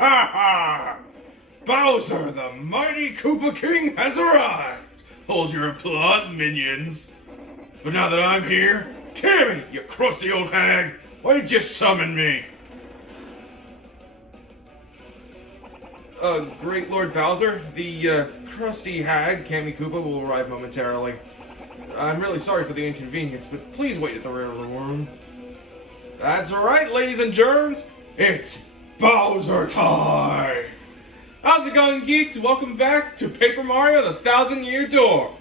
ha ha! Bowser, the mighty Koopa King, has arrived! Hold your applause, minions. But now that I'm here, Kammy, you crusty old hag, why did you summon me? Great Lord Bowser, the crusty hag, Kammy Koopa, will arrive momentarily. I'm really sorry for the inconvenience, but please wait at the rear of the room. That's right, ladies and germs, it's Bowser time! How's it going, geeks? Welcome back to Paper Mario: The Thousand-Year Door.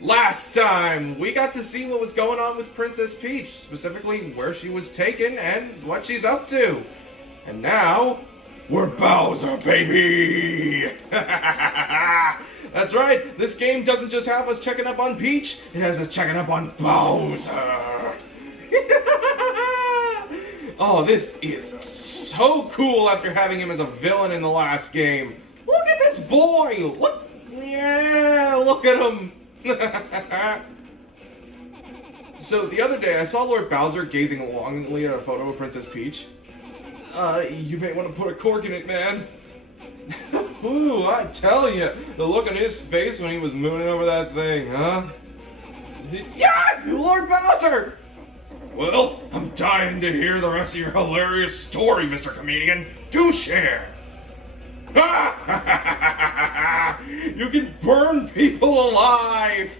Last time, we got to see what was going on with Princess Peach, specifically where she was taken and what she's up to. And now, we're Bowser, baby! That's right, this game doesn't just have us checking up on Peach, it has us checking up on Bowser! Oh, this is so cool after having him as a villain in the last game. Look at this boy! Look at him! So, the other day, I saw Lord Bowser gazing longingly at a photo of Princess Peach. You may want to put a cork in it, man. Ooh, I tell you, the look on his face when he was mooning over that thing, huh? Yeah, Lord Bowser! Well, I'm dying to hear the rest of your hilarious story, Mr. Comedian. Do share! You can burn people alive!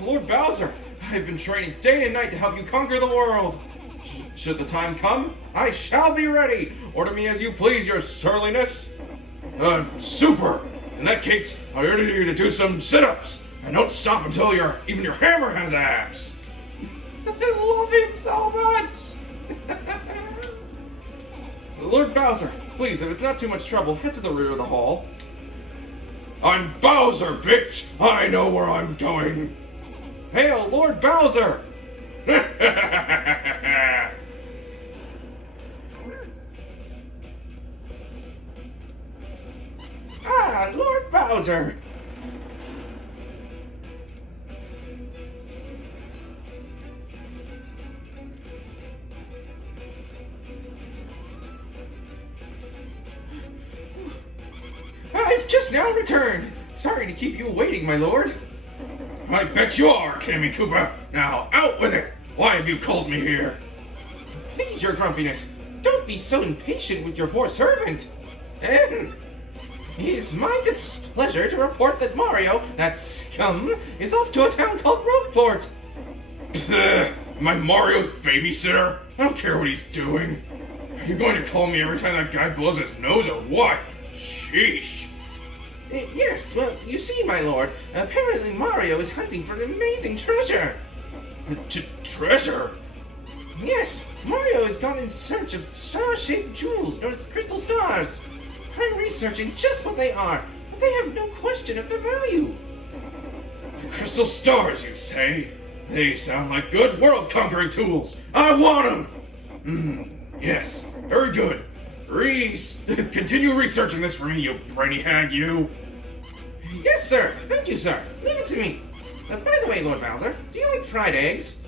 Lord Bowser, I've been training day and night to help you conquer the world. Should the time come, I shall be ready. Order me as you please, your surliness. Super! In that case, I order you to do some sit-ups. And don't stop until even your hammer has abs. I love him so much! Lord Bowser, please, if it's not too much trouble, head to the rear of the hall. I'm Bowser, bitch! I know where I'm going! Hail, Lord Bowser! Ah, Lord Bowser! I've just now returned. Sorry to keep you waiting, my lord. I bet you are, Kammy Koopa. Now, out with it. Why have you called me here? Please, your grumpiness. Don't be so impatient with your poor servant. It is my displeasure to report that Mario, that scum, is off to a town called Rogueport. My Mario's babysitter? I don't care what he's doing. Are you going to call me every time that guy blows his nose or what? Sheesh. Yes, well, you see, my lord, apparently Mario is hunting for an amazing treasure. Treasure? Yes, Mario has gone in search of star-shaped jewels known as crystal stars. I'm researching just what they are, but they have no question of their value. The crystal stars, you say? They sound like good world-conquering tools. I want them! Yes, very good. Continue researching this for me, you brainy hag, you. Yes, sir. Thank you, sir. Leave it to me. By the way, Lord Bowser, do you like fried eggs?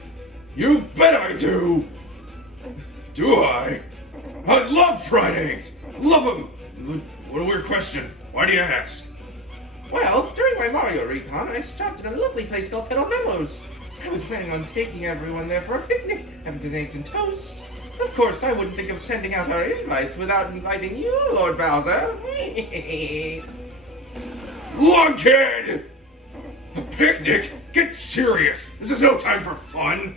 You bet I do! Do I? I love fried eggs! Love them! What a weird question. Why do you ask? Well, during my Mario recon, I stopped at a lovely place called Petal Meadows. I was planning on taking everyone there for a picnic, having some eggs and toast. Of course, I wouldn't think of sending out our invites without inviting you, Lord Bowser. Lunkhead! A picnic? Get serious! This is no time for fun!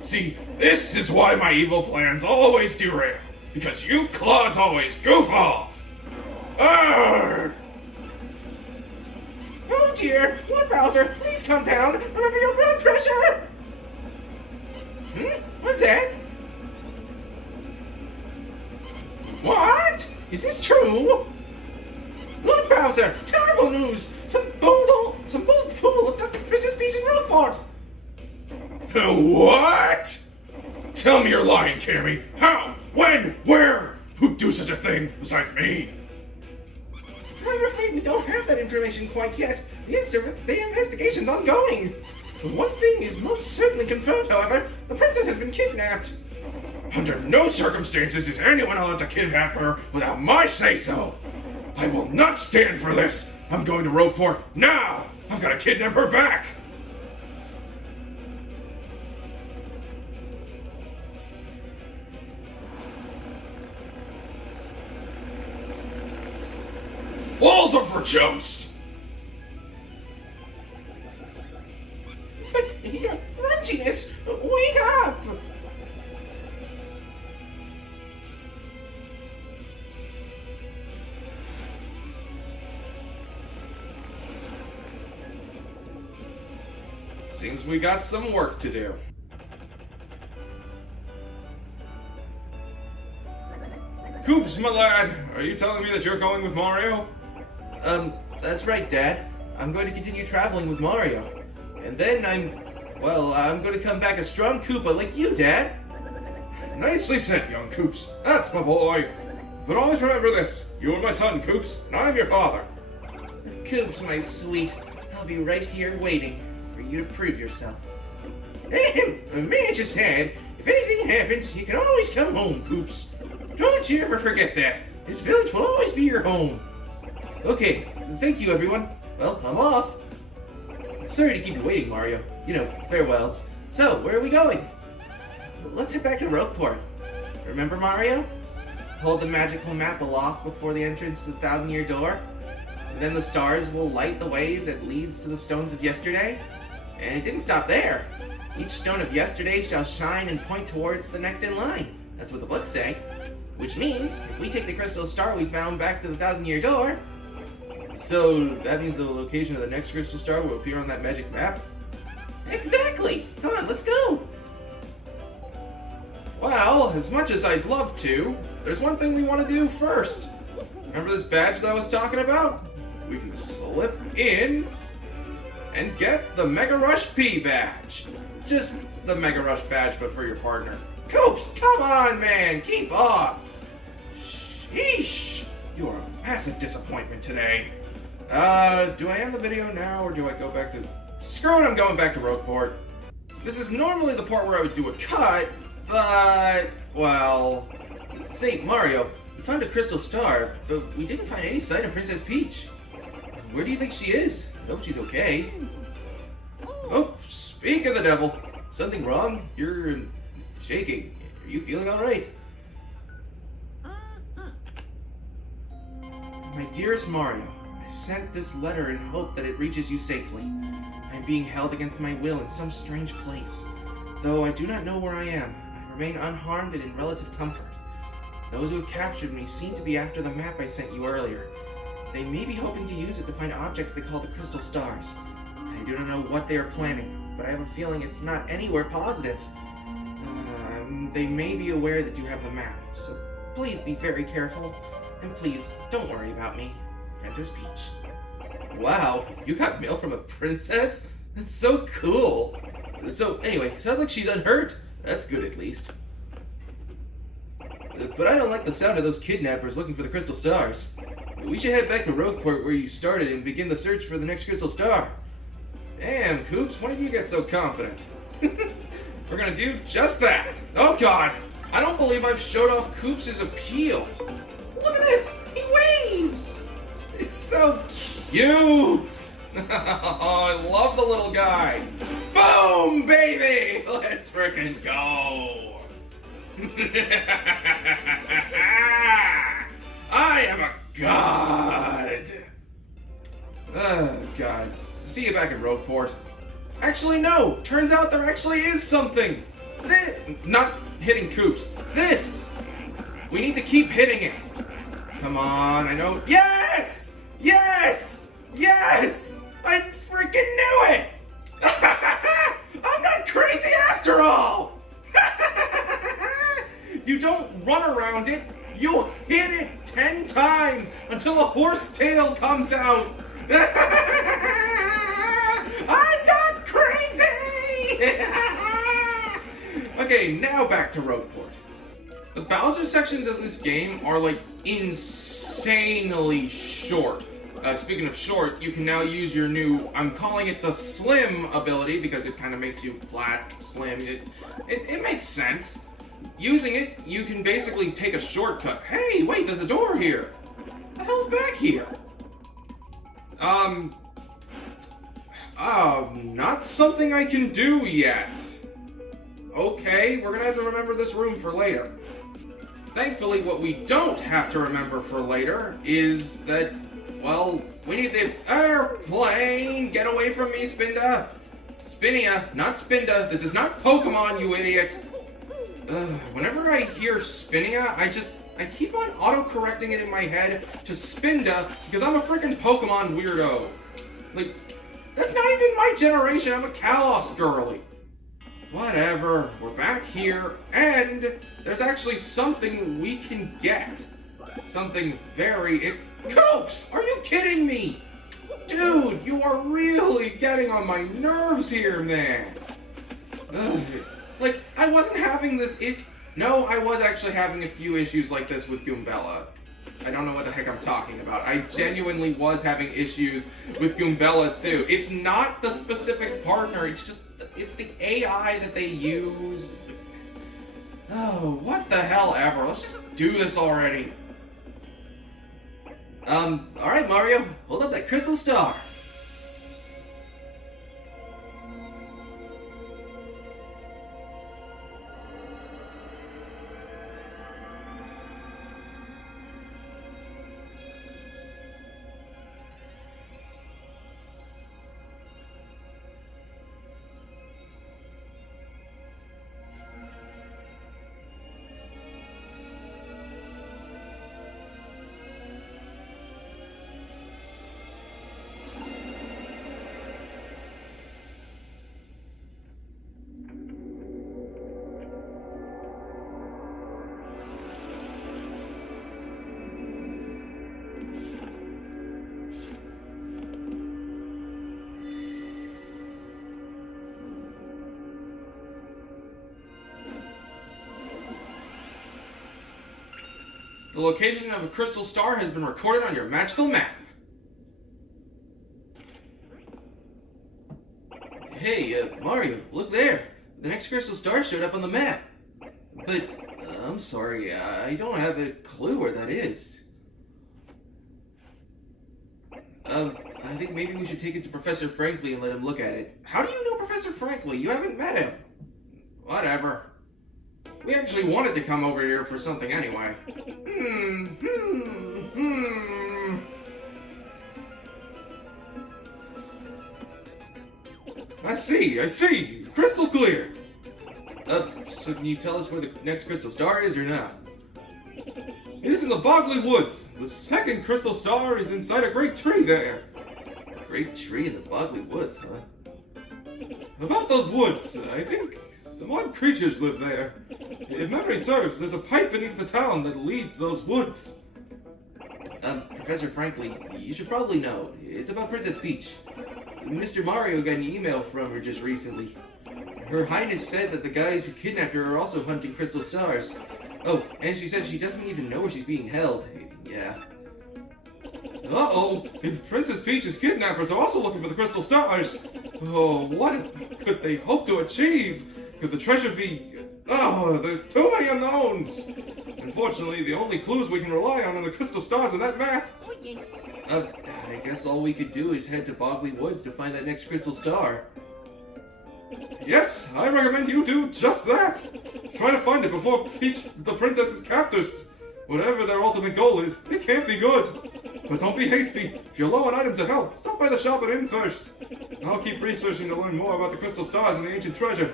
See, this is why my evil plans always derail. Because you clods always goof off! Arrgh! Oh dear! Lord Bowser, please calm down! Remember your blood pressure! What's that? What? Is this true? Lord Bowser, terrible news! Some bold fool abducted Princess Peach in Rogueport! What? Tell me you're lying, Kammy. How? When? Where? Who'd do such a thing besides me? I'm afraid we don't have that information quite yet. The investigation's ongoing. One thing is most certainly confirmed, however. The princess has been kidnapped. Under no circumstances is anyone allowed to kidnap her without my say-so. I will not stand for this. I'm going to Rogueport now. I've got to kidnap her back. Walls are for chumps. But your grunginess, wake up. Seems we got some work to do. Koops, my lad, are you telling me that you're going with Mario? That's right, Dad. I'm going to continue traveling with Mario. And then I'm going to come back a strong Koopa like you, Dad. Nicely said, young Koops. That's my boy. But always remember this. You are my son, Koops, and I'm your father. Koops, my sweet, I'll be right here waiting for you to prove yourself. May I just add, if anything happens, you can always come home, Koops. Don't you ever forget that. This village will always be your home. Okay, thank you, everyone. Well, I'm off. Sorry to keep you waiting, Mario. You know, farewells. So, where are we going? Let's head back to Rogueport. Remember, Mario? Hold the magical map aloft before the entrance to the Thousand-Year Door. And then the stars will light the way that leads to the stones of yesterday. And it didn't stop there. Each stone of yesterday shall shine and point towards the next in line. That's what the books say. Which means, if we take the crystal star we found back to the Thousand-Year Door... So, that means the location of the next crystal star will appear on that magic map? Exactly! Come on, let's go! Well, as much as I'd love to, there's one thing we want to do first. Remember this badge that I was talking about? We can slip in and get the Mega Rush P badge. Just the Mega Rush badge, but for your partner. Koops, come on, man, keep up. Sheesh, you're a massive disappointment today. Do I end the video now, or do I go back to... Screw it, I'm going back to Rogueport. This is normally the part where I would do a cut, but, well... Say, Mario, we found a crystal star, but we didn't find any sign of Princess Peach. Where do you think she is? I hope she's okay. Oh, speak of the devil. Something wrong? You're shaking. Are you feeling alright? My dearest Mario, I sent this letter in hope that it reaches you safely. I am being held against my will in some strange place. Though I do not know where I am, I remain unharmed and in relative comfort. Those who have captured me seem to be after the map I sent you earlier. They may be hoping to use it to find objects they call the crystal stars. I do not know what they are planning, but I have a feeling it's not anywhere positive. They may be aware that you have the map, so please be very careful. And please, don't worry about me. Princess Peach. Wow, you got mail from a princess? That's so cool. So, anyway, sounds like she's unhurt. That's good, at least. But I don't like the sound of those kidnappers looking for the crystal stars. We should head back to Rogueport where you started and begin the search for the next crystal star. Damn, Koops, when did you get so confident? We're gonna do just that. Oh god, I don't believe I've showed off Koops' appeal. Look at this, he waves. It's so cute. I love the little guy. Boom, baby, let's frickin' go. I am a god. Oh, God. See you back at Rogueport. Actually, no. Turns out there actually is something. Not hitting Koops. This. We need to keep hitting it. Come on, I know. Yes! Yes! Yes! I freaking knew it! I'm not crazy after all! You don't run around it. You hit it 10 times until a horse tail comes out. I'm not crazy! Okay, now back to Rogueport. The Bowser sections of this game are like insanely short. Speaking of short, you can now use your new, I'm calling it the Slim ability because it kind of makes you flat, slim. It makes sense. Using it, you can basically take a shortcut. Hey, wait, there's a door here. What the hell's back here? Not something I can do yet. Okay, we're gonna have to remember this room for later. Thankfully, what we don't have to remember for later is that, well, we need the airplane! Get away from me, Spinda! Spinia, not Spinda. This is not Pokemon, you idiot! Whenever I hear Spinia, I keep on auto-correcting it in my head to Spinda because I'm a freaking Pokemon weirdo. Like, that's not even my generation, I'm a Kalos girly. Whatever, we're back here, and there's actually something we can get. Something very... Coops! Are you kidding me? Dude, you are really getting on my nerves here, man. Ugh. Like, I wasn't having this No, I was actually having a few issues like this with Goombella. I don't know what the heck I'm talking about. I genuinely was having issues with Goombella, too. It's not the specific partner, it's the AI that they use. Oh, what the hell ever. Let's just do this already. Alright, Mario. Hold up that crystal star. The location of a crystal star has been recorded on your magical map. Hey, Mario, look there. The next crystal star showed up on the map. But, I'm sorry, I don't have a clue where that is. I think maybe we should take it to Professor Frankly and let him look at it. How do you know Professor Frankly? You haven't met him. Whatever. We actually wanted to come over here for something anyway. I see. Crystal clear. So can you tell us where the next crystal star is or not? It is in the Bogley Woods. The second crystal star is inside a great tree there. A great tree in the Bogley Woods, huh? About those woods, I think some odd creatures live there. If memory serves, there's a pipe beneath the town that leads those woods. Professor Frankly, you should probably know. It's about Princess Peach. Mr. Mario got an email from her just recently. Her Highness said that the guys who kidnapped her are also hunting crystal stars. Oh, and she said she doesn't even know where she's being held. Yeah. Uh-oh! If Princess Peach's kidnappers are also looking for the crystal stars, oh, what could they hope to achieve? Could the treasure be... Oh, there's too many unknowns! Unfortunately, the only clues we can rely on are the crystal stars in that map. I guess all we could do is head to Bogley Woods to find that next crystal star. Yes, I recommend you do just that. Try to find it before Peach, the princess's captors. Whatever their ultimate goal is, it can't be good. But don't be hasty. If you're low on items of health, stop by the shop at Inn first. I'll keep researching to learn more about the crystal stars and the ancient treasure.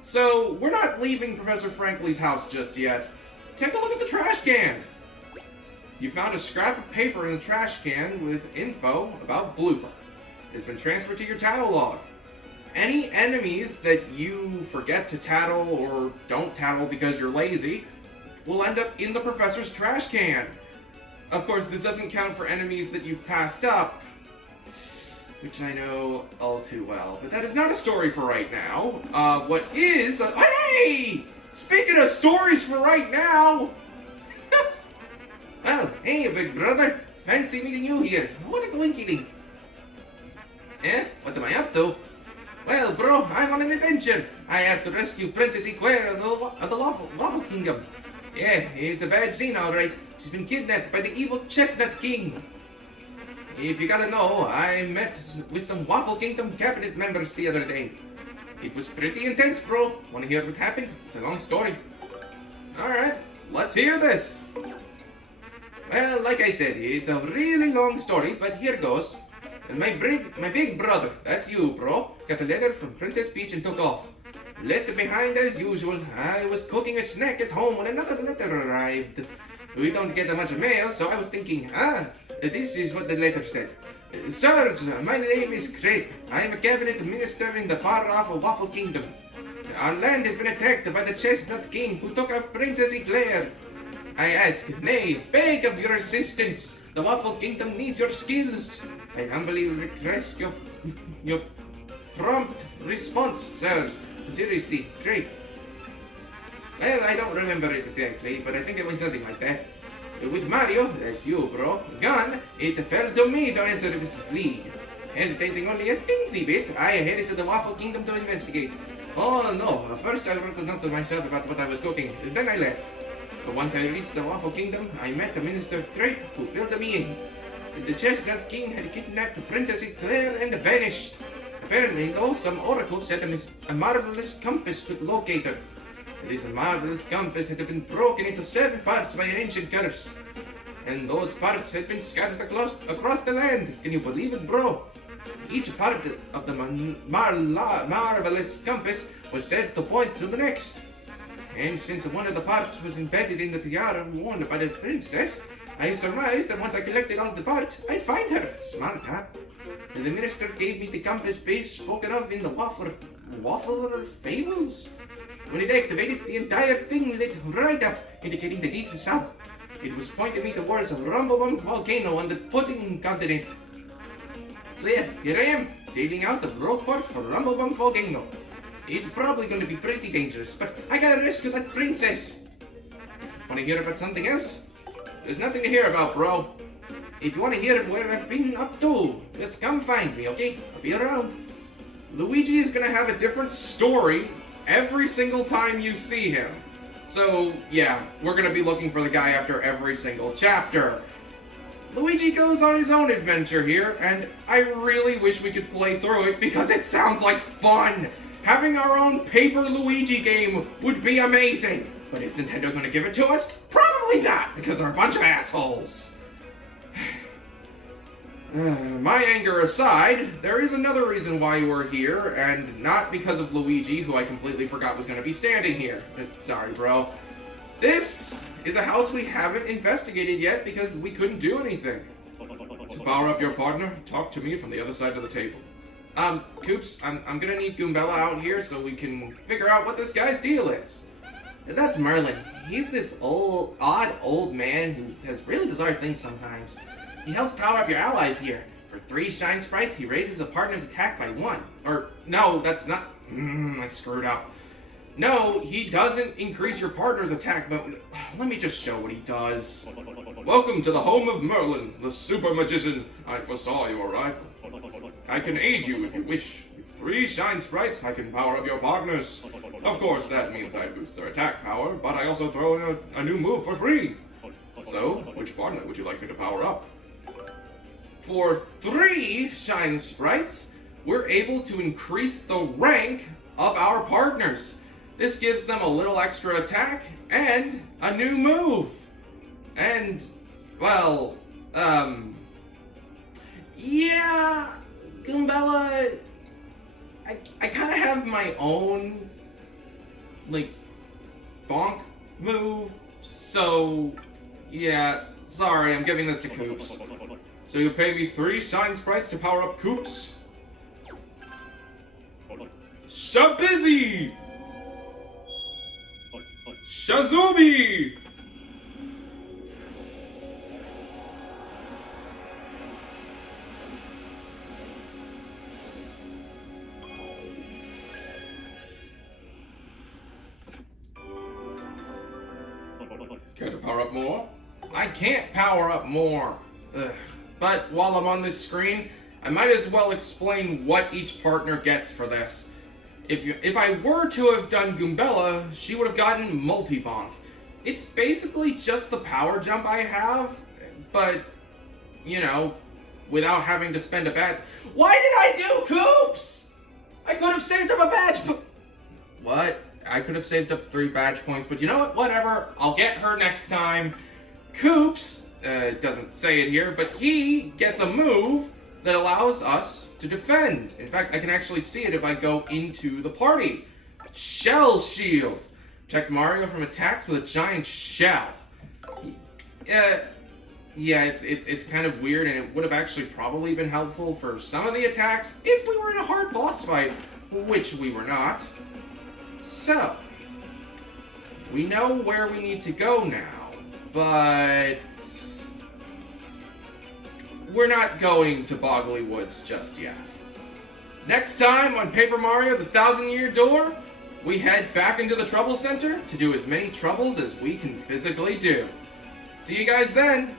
So, we're not leaving Professor Frankly's house just yet. Take a look at the trash can. You found a scrap of paper in the trash can with info about Blooper. It's been transferred to your tattle log. Any enemies that you forget to tattle or don't tattle because you're lazy will end up in the professor's trash can. Of course, this doesn't count for enemies that you've passed up, which I know all too well. But that is not a story for right now. What is... hey! Speaking of stories for right now! Well, hey, big brother. Fancy meeting you here. What a coinky dink. Eh? What am I up to? Well, bro, I'm on an adventure. I have to rescue Princess Equair of the Waffle Kingdom. Yeah, it's a bad scene, all right. She's been kidnapped by the evil Chestnut King. If you gotta know, I met with some Waffle Kingdom cabinet members the other day. It was pretty intense, bro. Wanna hear what happened? It's a long story. Alright, let's hear this. Well, like I said, it's a really long story, but here goes. My big brother, that's you, bro, got a letter from Princess Peach and took off. Left behind as usual. I was cooking a snack at home when another letter arrived. We don't get much mail, so I was thinking, this is what the letter said. Sirs, my name is Crepe. I am a cabinet minister in the far-off Waffle Kingdom. Our land has been attacked by the Chestnut King, who took our Princess Eclair. I ask, nay, beg of your assistance. The Waffle Kingdom needs your skills. I humbly request your prompt response, sirs. Seriously, Crepe. Well, I don't remember it exactly, but I think it went something like that. With Mario, that's you, bro, gone, it fell to me to answer this plea. Hesitating only a teensy bit, I headed to the Waffle Kingdom to investigate. Oh no, first I wrote a note to myself about what I was cooking, then I left. But once I reached the Waffle Kingdom, I met the Minister Crepe, who filled me in. The Chestnut King had kidnapped Princess Eclair and vanished. Apparently, though, some oracle said a marvelous compass could locate her. This marvelous compass had been broken into 7 parts by an ancient curse. And those parts had been scattered across the land. Can you believe it, bro? Each part of the marvelous compass was said to point to the next. And since one of the parts was embedded in the tiara worn by the princess, I surmised that once I collected all the parts, I'd find her. Smart, huh? And the minister gave me the compass base spoken of in the Waffler Fables. When it activated, the entire thing lit right up, indicating the deep south. It was pointing me towards a Rumblebump volcano on the Pudding continent. So yeah, here I am, sailing out of Rogueport for Rumblebump volcano. It's probably going to be pretty dangerous, but I gotta rescue that princess. Want to hear about something else? There's nothing to hear about, bro. If you want to hear where I've been up to, just come find me, okay? I'll be around. Luigi is gonna have a different story every single time you see him. So, yeah, we're gonna be looking for the guy after every single chapter. Luigi goes on his own adventure here, and I really wish we could play through it because it sounds like fun! Having our own Paper Luigi game would be amazing! But is Nintendo gonna give it to us? Probably not, because they're a bunch of assholes. My anger aside, there is another reason why we're here, and not because of Luigi, who I completely forgot was going to be standing here. Sorry, bro. This is a house we haven't investigated yet because we couldn't do anything. To power up your partner, talk to me from the other side of the table. Koops, I'm gonna need Goombella out here so we can figure out what this guy's deal is. That's Merlin. He's this odd old man who has really bizarre things sometimes. He helps power up your allies here. For 3 shine sprites, he raises a partner's attack by 1. Or, no, that's not... I screwed up. No, he doesn't increase your partner's attack, but let me just show what he does. Welcome to the home of Merlin, the super magician. I foresaw your arrival. I can aid you if you wish. With 3 shine sprites, I can power up your partners. Of course, that means I boost their attack power, but I also throw in a new move for free. So, which partner would you like me to power up? For 3 shine sprites, we're able to increase the rank of our partners. This gives them a little extra attack and a new move. And, well, yeah, Goombella, I kind of have my own, like, bonk move, so, yeah, sorry, I'm giving this to Koops. So you pay me 3 shine sprites to power up Koops? Shabizzy! Shazubi! Care to power up more? I can't power up more. Ugh. But while I'm on this screen, I might as well explain what each partner gets for this. If I were to have done Goombella, she would have gotten Multi-Bonk. It's basically just the power jump I have, but, you know, without having to spend a badge. Why did I do Koops? I could have saved up a badge. What? I could have saved up 3 badge points, but you know what? Whatever. I'll get her next time. Koops, doesn't say it here, but he gets a move that allows us to defend. In fact, I can actually see it if I go into the party. Shell Shield. Protect Mario from attacks with a giant shell. Yeah, it's kind of weird, and it would have actually probably been helpful for some of the attacks if we were in a hard boss fight, which we were not. So, we know where we need to go now, but we're not going to Boggly Woods just yet. Next time on Paper Mario: The Thousand-Year Door, we head back into the Trouble Center to do as many troubles as we can physically do. See you guys then!